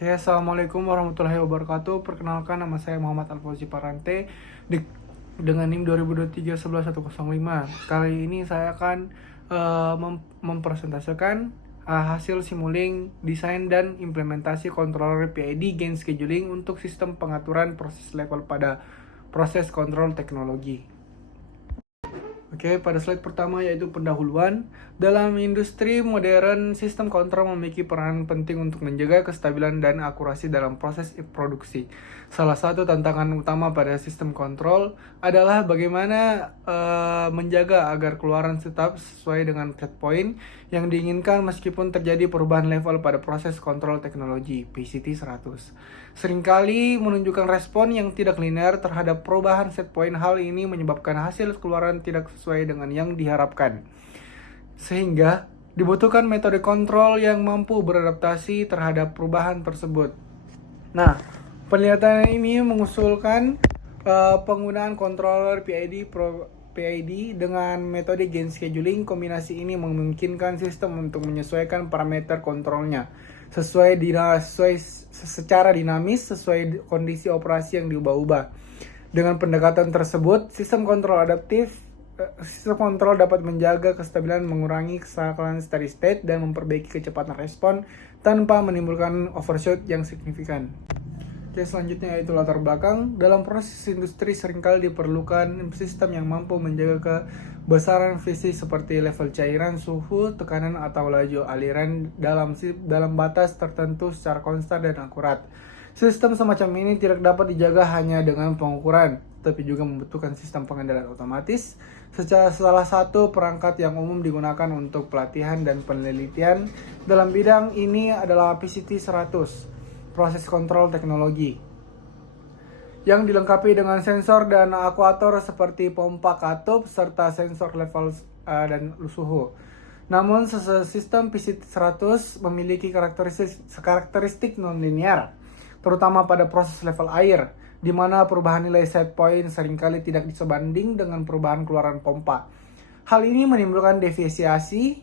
Oke, Assalamualaikum warahmatullahi wabarakatuh. Perkenalkan, nama saya Muhammad Alfauzi Parante dengan NIM 2023-11105. Kali ini saya akan mempresentasikan hasil simuling, desain, dan implementasi controller PID gain scheduling untuk sistem pengaturan proses level pada proses kontrol teknologi. Oke, pada slide pertama yaitu pendahuluan. Dalam industri modern, sistem kontrol memiliki peran penting untuk menjaga kestabilan dan akurasi dalam proses produksi. Salah satu tantangan utama pada sistem kontrol adalah bagaimana menjaga agar keluaran tetap sesuai dengan set point yang diinginkan meskipun terjadi perubahan level pada proses kontrol teknologi PCT 100. Seringkali menunjukkan respon yang tidak linear terhadap perubahan set point. Hal ini menyebabkan hasil keluaran tidak sesuai dengan yang diharapkan. Sehingga dibutuhkan metode kontrol yang mampu beradaptasi terhadap perubahan tersebut. Nah, penelitian ini mengusulkan penggunaan controller PID dengan metode gain scheduling. Kombinasi ini memungkinkan sistem untuk menyesuaikan parameter kontrolnya secara dinamis sesuai kondisi operasi yang diubah-ubah. Dengan pendekatan tersebut, sistem kontrol dapat menjaga kestabilan, mengurangi kesalahan steady state, dan memperbaiki kecepatan respon tanpa menimbulkan overshoot yang signifikan. Oke, selanjutnya yaitu latar belakang. Dalam proses industri seringkali diperlukan sistem yang mampu menjaga kebesaran fisik seperti level cairan, suhu, tekanan, atau laju aliran dalam batas tertentu secara konstan dan akurat. Sistem semacam ini tidak dapat dijaga hanya dengan pengukuran, tapi juga membutuhkan sistem pengendalian otomatis. Salah satu perangkat yang umum digunakan untuk pelatihan dan penelitian dalam bidang ini adalah PCT 100. Proses kontrol teknologi yang dilengkapi dengan sensor dan aktuator seperti pompa katup serta sensor level dan suhu. Namun sistem PCT 100 memiliki karakteristik non-linear, terutama pada proses level air, di mana perubahan nilai set point seringkali tidak sebanding dengan perubahan keluaran pompa. Hal ini menimbulkan deviasi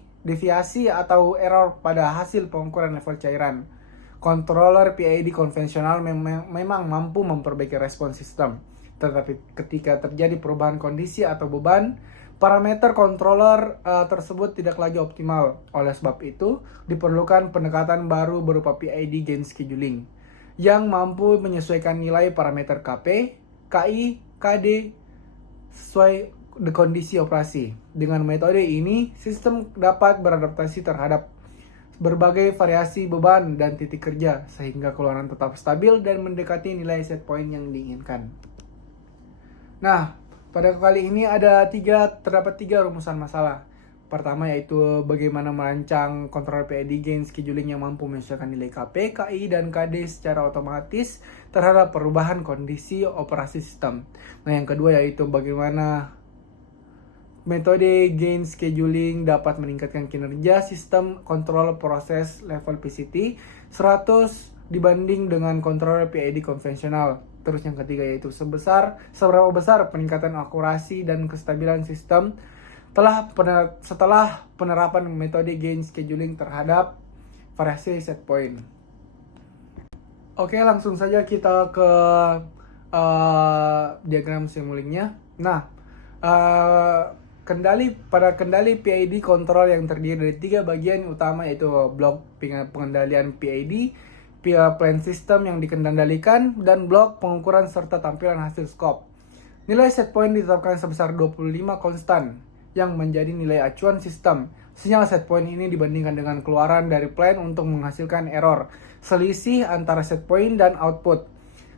atau error pada hasil pengukuran level cairan. Controller PID konvensional memang mampu memperbaiki respon sistem, tetapi ketika terjadi perubahan kondisi atau beban, parameter controller tersebut tidak lagi optimal. Oleh sebab itu, diperlukan pendekatan baru berupa PID gain scheduling yang mampu menyesuaikan nilai parameter KP, KI, KD sesuai kondisi operasi. Dengan metode ini, sistem dapat beradaptasi terhadap berbagai variasi beban dan titik kerja sehingga keluaran tetap stabil dan mendekati nilai set point yang diinginkan. Nah, pada kali ini terdapat tiga rumusan masalah. Pertama yaitu bagaimana merancang kontrol PID gain scheduling yang mampu menyesuaikan nilai KP, KI, dan KD secara otomatis terhadap perubahan kondisi operasi sistem. Nah, yang kedua yaitu bagaimana metode gain scheduling dapat meningkatkan kinerja sistem kontrol proses level PCT 100 dibanding dengan kontrol PID konvensional. Terus yang ketiga yaitu seberapa besar peningkatan akurasi dan kestabilan sistem setelah penerapan metode gain scheduling terhadap variasi set point. Oke, langsung saja kita ke diagram simulingnya. Nah, kendali PID kontrol yang terdiri dari tiga bagian utama yaitu blok pengendalian PID, plan system yang dikendalikan, dan blok pengukuran serta tampilan hasil scope. Nilai set point ditetapkan sebesar 25 konstan yang menjadi nilai acuan sistem. Sinyal set point ini dibandingkan dengan keluaran dari plan untuk menghasilkan error, selisih antara set point dan output.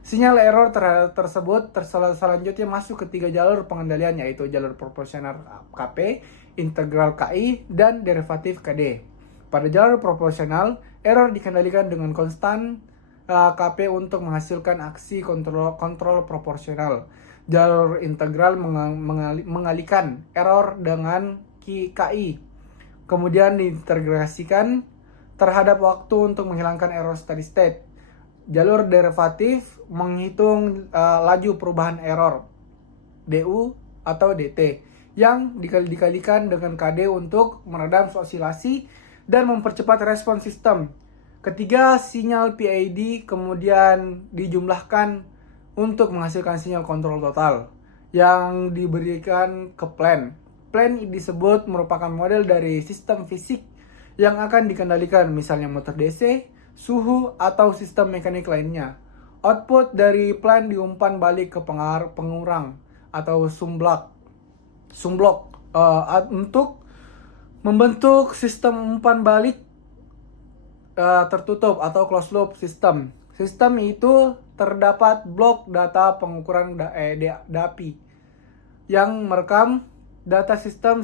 Sinyal error tersebut selanjutnya masuk ke tiga jalur pengendalian yaitu jalur proporsional KP, integral KI, dan derivatif KD. Pada jalur proporsional, error dikendalikan dengan konstan KP untuk menghasilkan aksi kontrol proporsional. Jalur integral mengalihkan error dengan KI, kemudian diintegrasikan terhadap waktu untuk menghilangkan error steady state. Jalur derivatif menghitung laju perubahan error DU atau DT yang dikalikan dengan KD untuk meredam osilasi dan mempercepat respon sistem. Ketiga, sinyal PID kemudian dijumlahkan untuk menghasilkan sinyal kontrol total yang diberikan ke plan. Plan disebut merupakan model dari sistem fisik yang akan dikendalikan, misalnya motor DC, suhu, atau sistem mekanik lainnya. Output dari plan diumpan balik ke pengurang atau sumblok untuk membentuk sistem umpan balik tertutup atau closed loop system. Sistem itu terdapat blok data pengukuran DAPI yang merekam data sistem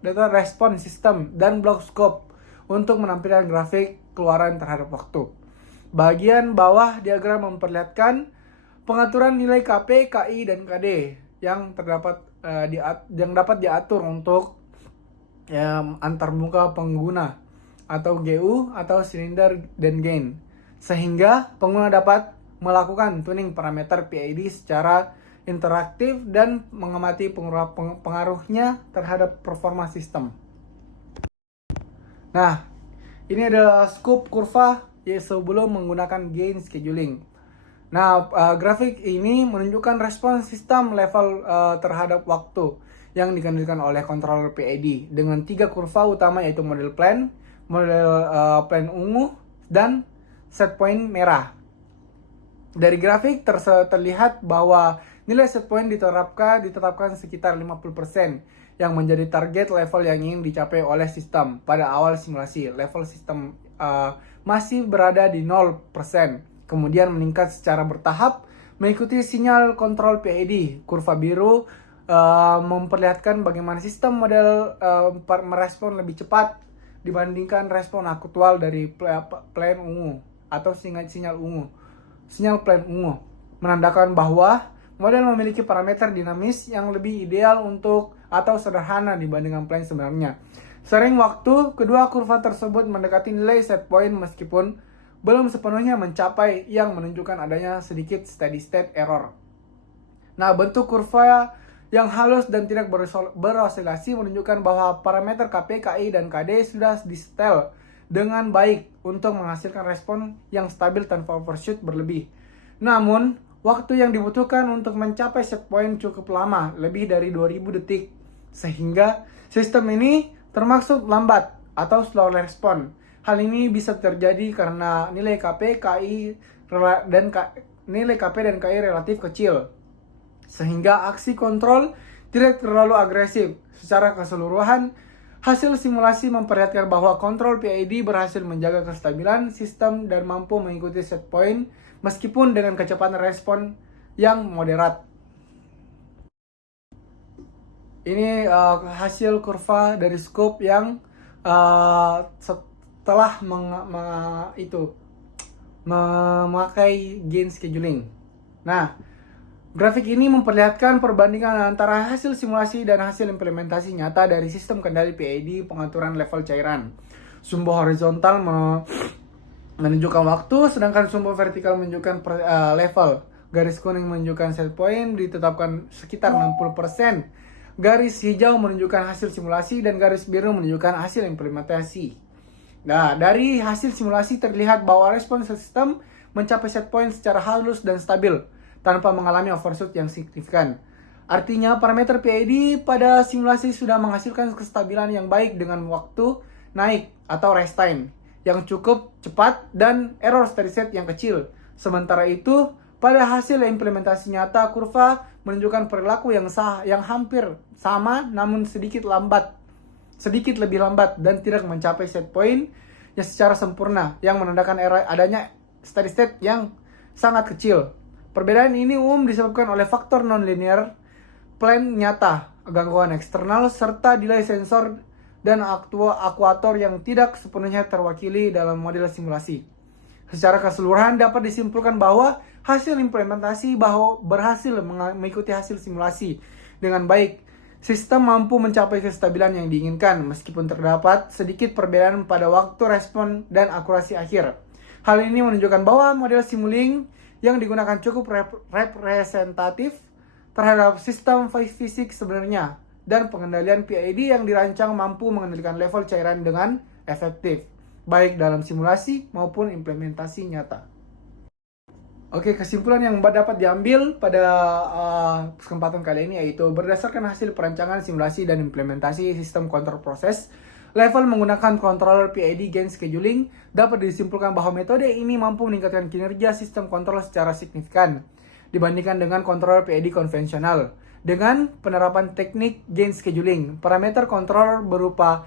data respon sistem dan blok scope untuk menampilkan grafik keluaran terhadap waktu. Bagian bawah diagram memperlihatkan pengaturan nilai KP, KI, dan KD yang dapat diatur untuk antarmuka pengguna atau GU atau silinder dan gain, sehingga pengguna dapat melakukan tuning parameter PID secara interaktif dan mengamati pengaruhnya terhadap performa sistem. Nah, ini adalah scope kurva sebelum menggunakan gain scheduling. Nah, grafik ini menunjukkan respon sistem level terhadap waktu yang dikendalikan oleh controller PID dengan 3 kurva utama, yaitu model plan plan ungu, dan set point merah. Dari grafik terlihat bahwa nilai set point ditetapkan sekitar 50% yang menjadi target level yang ingin dicapai oleh sistem. Pada awal simulasi, level sistem masih berada di 0%, kemudian meningkat secara bertahap mengikuti sinyal kontrol PID. Kurva biru memperlihatkan bagaimana sistem model merespon lebih cepat dibandingkan respon aktual dari plan ungu atau sinyal ungu. Sinyal plan ungu menandakan bahwa model memiliki parameter dinamis yang lebih ideal untuk atau sederhana dibandingkan plan sebenarnya. Sering waktu, kedua kurva tersebut mendekati nilai set point meskipun belum sepenuhnya mencapai, yang menunjukkan adanya sedikit steady state error. Nah, bentuk kurva yang halus dan tidak berosilasi menunjukkan bahwa parameter KP, KI, dan KD sudah disetel dengan baik untuk menghasilkan respon yang stabil tanpa overshoot berlebih. Namun, waktu yang dibutuhkan untuk mencapai set point cukup lama, lebih dari 2000 detik, sehingga sistem ini termasuk lambat atau slow respon. Hal ini bisa terjadi karena nilai KP, KI, dan KI relatif kecil, sehingga aksi kontrol tidak terlalu agresif. Secara keseluruhan, hasil simulasi memperlihatkan bahwa kontrol PID berhasil menjaga kestabilan sistem dan mampu mengikuti set point meskipun dengan kecepatan respon yang moderat. Ini hasil kurva dari scope yang setelah memakai gain scheduling. Nah, grafik ini memperlihatkan perbandingan antara hasil simulasi dan hasil implementasi nyata dari sistem kendali PID pengaturan level cairan. Sumbu horizontal menunjukkan waktu, sedangkan sumbu vertikal menunjukkan level. Garis kuning menunjukkan set point ditetapkan sekitar 60%. Garis hijau menunjukkan hasil simulasi dan garis biru menunjukkan hasil implementasi. Nah, dari hasil simulasi terlihat bahwa respon sistem mencapai set point secara halus dan stabil tanpa mengalami overshoot yang signifikan. Artinya, parameter PID pada simulasi sudah menghasilkan kestabilan yang baik dengan waktu naik atau rest time yang cukup cepat dan error steady state yang kecil. Sementara itu, pada hasil implementasi nyata, kurva menunjukkan perilaku yang hampir sama namun sedikit lebih lambat dan tidak mencapai set point yang secara sempurna, yang menandakan adanya steady state yang sangat kecil. Perbedaan ini umum disebabkan oleh faktor non-linear plan nyata, gangguan eksternal, serta delay sensor dan aktuator yang tidak sepenuhnya terwakili dalam model simulasi. Secara keseluruhan dapat disimpulkan bahwa hasil implementasi berhasil mengikuti hasil simulasi dengan baik. Sistem mampu mencapai kestabilan yang diinginkan meskipun terdapat sedikit perbedaan pada waktu respon dan akurasi akhir. Hal ini menunjukkan bahwa model simulink yang digunakan cukup representatif terhadap sistem fisik sebenarnya, dan pengendalian PID yang dirancang mampu mengendalikan level cairan dengan efektif. baik dalam simulasi maupun implementasi nyata. Oke, kesimpulan yang dapat diambil pada kesempatan kali ini yaitu berdasarkan hasil perancangan, simulasi, dan implementasi sistem kontrol proses, level menggunakan controller PID gain scheduling, dapat disimpulkan bahwa metode ini mampu meningkatkan kinerja sistem kontrol secara signifikan dibandingkan dengan controller PID konvensional. Dengan penerapan teknik gain scheduling, parameter kontrol berupa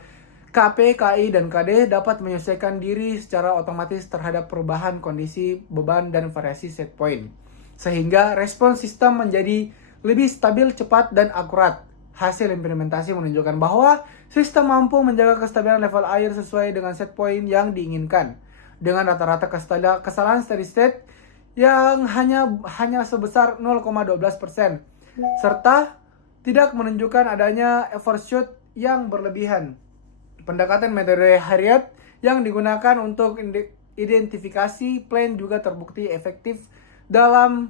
KP, KI, dan KD dapat menyesuaikan diri secara otomatis terhadap perubahan kondisi, beban, dan variasi set point. Sehingga respon sistem menjadi lebih stabil, cepat, dan akurat. Hasil implementasi menunjukkan bahwa sistem mampu menjaga kestabilan level air sesuai dengan set point yang diinginkan. Dengan rata-rata kesalahan steady state yang hanya sebesar 0,12%. Serta tidak menunjukkan adanya overshoot yang berlebihan. Pendekatan metode Harriet yang digunakan untuk identifikasi plane juga terbukti efektif dalam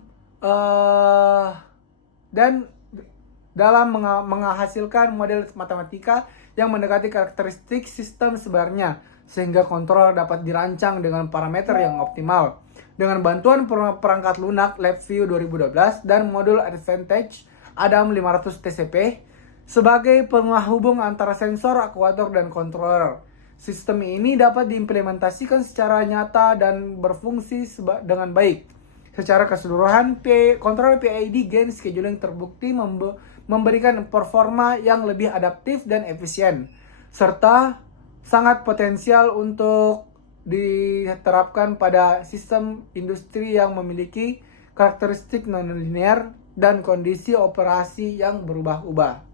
menghasilkan model matematika yang mendekati karakteristik sistem sebenarnya, sehingga kontrol dapat dirancang dengan parameter yang optimal. Dengan bantuan perangkat lunak LabVIEW 2012 dan modul Advantage Adam 500 TCP, sebagai penghubung antara sensor, aktuator, dan controller. Sistem ini dapat diimplementasikan secara nyata dan berfungsi dengan baik. Secara keseluruhan, controller PID gain scheduling terbukti memberikan performa yang lebih adaptif dan efisien, serta sangat potensial untuk diterapkan pada sistem industri yang memiliki karakteristik non-linear dan kondisi operasi yang berubah-ubah.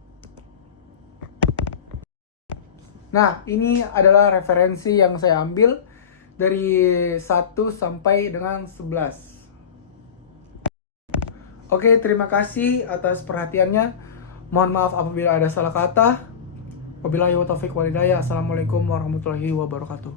Nah, ini adalah referensi yang saya ambil dari 1 sampai dengan 11. Oke, terima kasih atas perhatiannya. Mohon maaf apabila ada salah kata. Wabillahi taufiq walhidayah. Assalamualaikum warahmatullahi wabarakatuh.